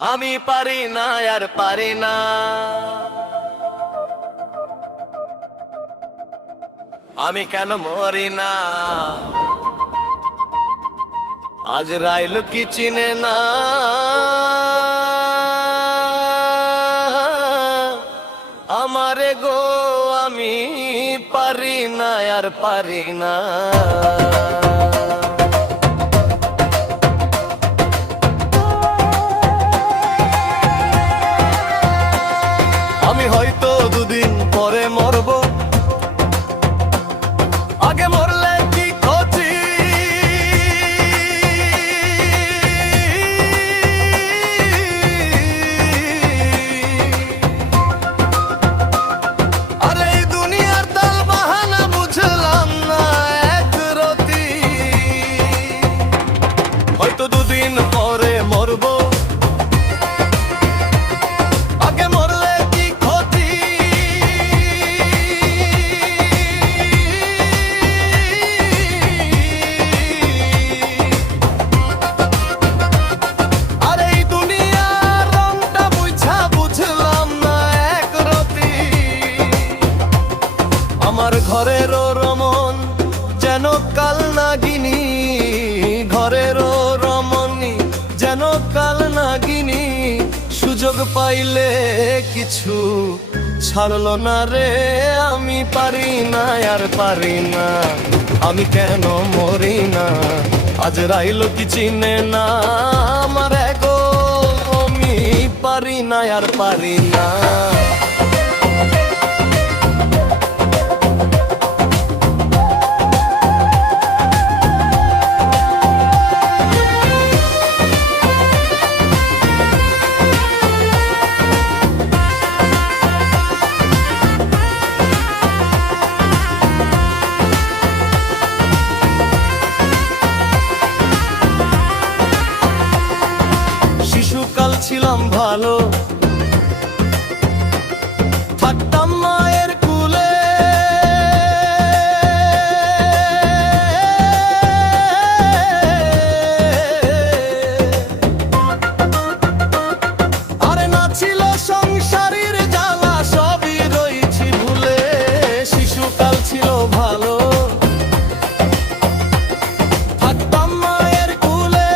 আমি পারি না আর পারি না, আমি কেন মরি না। আজ রাইল কি চিনে না, আমারে গো আমি পারি না আর পারি না। আমি হয়তো দুদিন পরে মরবো, আগে মরলে কি ক্ষতি। আরে এই দুনিয়ার তাল বাহানা বুঝলাম না এক রতি। হয়তো দুদিন পরে মরবো, আগে মরলে কি ক্ষতি। আর এই দুনিয়ার রংটা বুঝা বুঝলাম না এক রতি। আমার ঘরেরও রমন যেন কাল নাগিনী, ঘরেরও রমণী যেন কাল নাগিনী। সুযোগ পাইলে কিছু ছাড়লো না রে, আমি পারি না আর পারি না, আমি কেন মরি না। আজ রাইল কি চিনে না, আমার গো আমি পারি না আর পারি না। শিশুকাল ছিলাম ভালো, থাকতাম মায়ের কুলে। আরে না ছিল সংসারের জ্বালা, সবই রয়েছি ভুলে। শিশুকাল ছিল ভালো, থাকতাম মায়ের কুলে।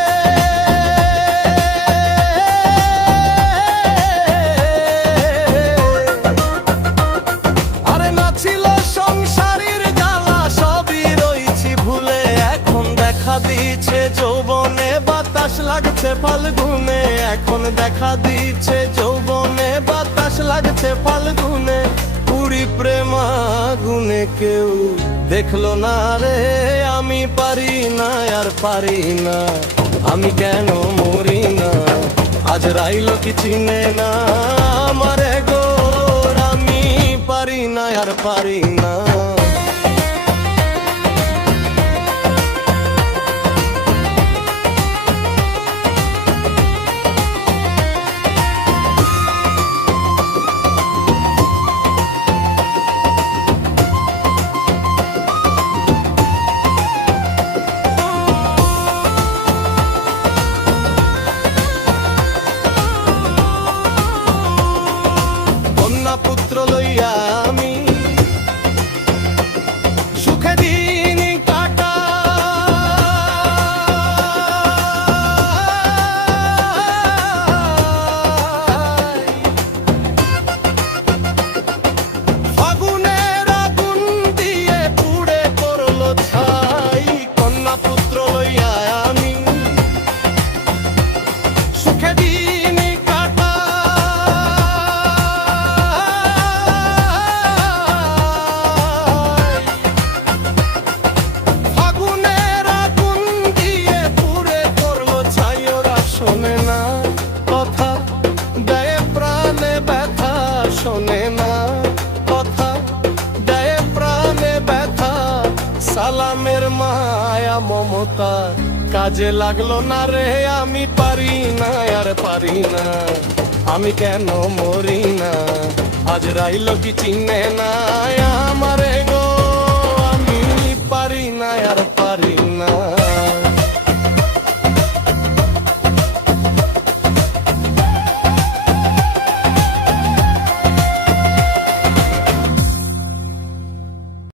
আরে না ছিল সংসারের জ্বালা, সবই রয়েছি ভুলে। এখন দেখা দিচ্ছে যৌবনে বাতাস লাগছে ফাল্গুনে, এখন দেখা দিচ্ছে যৌবনে বাতাস লাগছে ফাল্গুনে। পুরি প্রেমা গুনে কেউ দেখলো না রে, আমি পারি না আর পারি না, আমি কেন মরি না। আজ রাইল কি চিনে না, আমারে গো আমি পারি না আর পারি না। কন্যা পুত্র লইয়া আমি সুখে দিন কাটাই। ফাগুনের আগুন দিয়ে পুড়ে পড়লো ছাই। কন্যা পুত্র লইয়া আমি সুখে দিন ফাগুনের আগুন দিয়ে পুড়ে পড়লো ছাই। ওরা শোনে না কথা, দেয় প্রাণে ব্যথা, শোনে না কথা, দেয় প্রাণে ব্যথা। সালামের মায়া মমতা কাজে লাগলো না রে, আমি পারি না আর পারি না, আমি কেন মরি না। আজ রাইল কি চিনে না, আমারে